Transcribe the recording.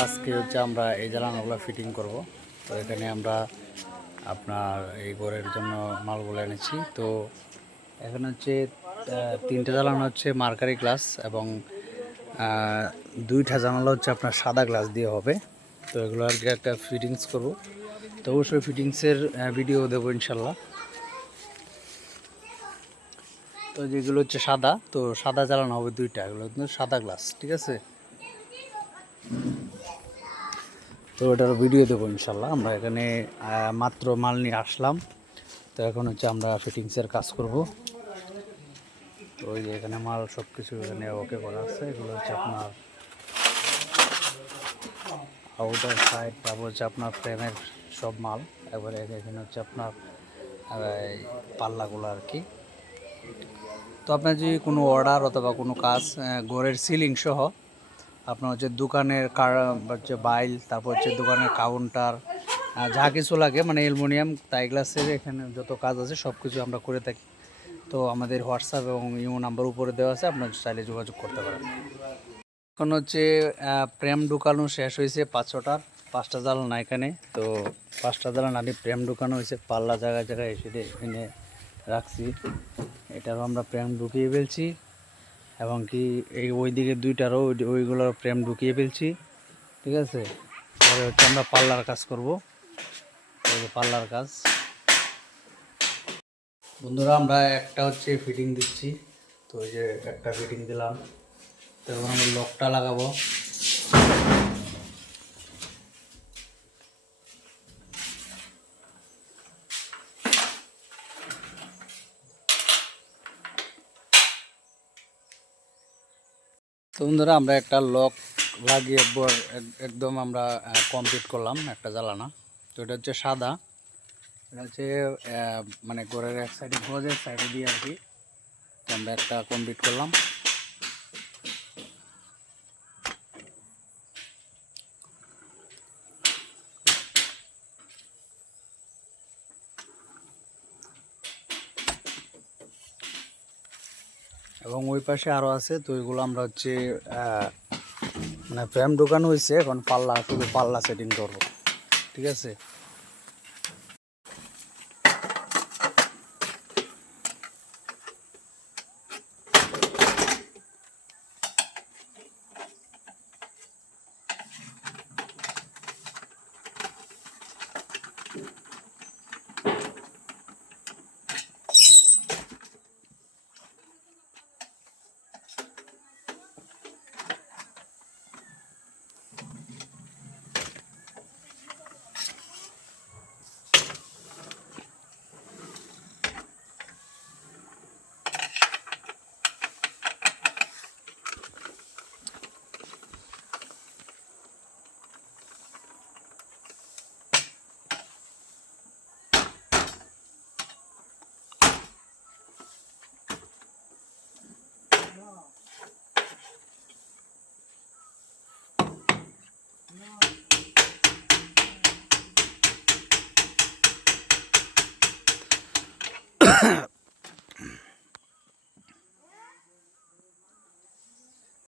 আজকে হচ্ছে আমরা এই জ্বালানোগুলো ফিটিং করব। তো এখানে আমরা আপনার এই ঘরের জন্য মালগুলো এনেছি। তো এখানে হচ্ছে তিনটে জ্বালানো হচ্ছে মার্কারি গ্লাস এবং দুইটা জানালা হচ্ছে আপনার সাদা গ্লাস দিয়ে হবে। তো এগুলো আর কি একটা ফিটিংস করব। তো অবশ্যই ফিটিংসের ভিডিও দেবো ইনশাল্লাহ। তো যেগুলো হচ্ছে সাদা, তো সাদা জ্বালানো হবে দুইটা, এগুলো কিন্তু সাদা গ্লাস, ঠিক আছে। তো ওটার ভিডিও দেবো ইনশাল্লাহ। আমরা এখানে মাত্র মাল নিয়ে আসলাম। তো এখন হচ্ছে আমরা ফিটিংসের কাজ করব। তো ওই যে এখানে মাল সব কিছু এখানে ওকে করা আছে। এগুলো হচ্ছে আপনার আউটার সাইড, তারপর হচ্ছে আপনার ফ্রেমের সব মাল। একবারে এখানে হচ্ছে আপনার পাল্লাগুলো আর কি। তো আপনার যদি কোনো অর্ডার অথবা কোনো কাজ ঘরের সিলিং সহ আপনার হচ্ছে দোকানের হচ্ছে বাইল, তারপর হচ্ছে দোকানের কাউন্টার, যা কিছু লাগে মানে অ্যালুমিনিয়াম তাই গ্লাসের এখানে যত কাজ আছে সব কিছু আমরা করে থাকি। তো আমাদের হোয়াটসঅ্যাপ এবং ইমো নাম্বার উপরে দেওয়া আছে, আপনার চাইলে যোগাযোগ করতে পারেন। এখন হচ্ছে প্রেম ঢুকানো শেষ হয়েছে 500টার, 5টা জ্বালানা এখানে। তো 5টা জ্বালানা প্রেম ঢুকানো হয়েছে, পাল্লা জায়গায় জায়গায় এনে রাখছি। এটারও আমরা প্রেম ঢুকিয়ে ফেলছি এবং কি এই ওই দিকে দুইটারও ওইগুলোর প্রেম ঢুকিয়ে ফেলছি, ঠিক আছে। পরে হচ্ছে আমরা পাল্লার কাজ করব। এই যে পাল্লার কাজ বন্ধুরা, আমরা একটা হচ্ছে ফিটিং দিচ্ছি। তো এই যে একটা ফিটিং দিলাম। তো এখন আমরা লকটা লাগাবো। তো বন্ধুরা, আমরা একটা লক লাগিয়ে একদম আমরা কমপ্লিট করলাম একটা জ্বালানা। তো এটা হচ্ছে সাদা, এটা হচ্ছে মানে ঘরের এক সাইডে গজের সাইডে দিয়ে আর কি। তো আমরা একটা কমপ্লিট করলাম। এবং ওই পাশে আরও আছে। তো ওইগুলো আমরা হচ্ছে মানে ফ্রেম ঢোকানো হয়েছে, এখন পাল্লা, শুধু পাল্লা সেটিং করবো, ঠিক আছে।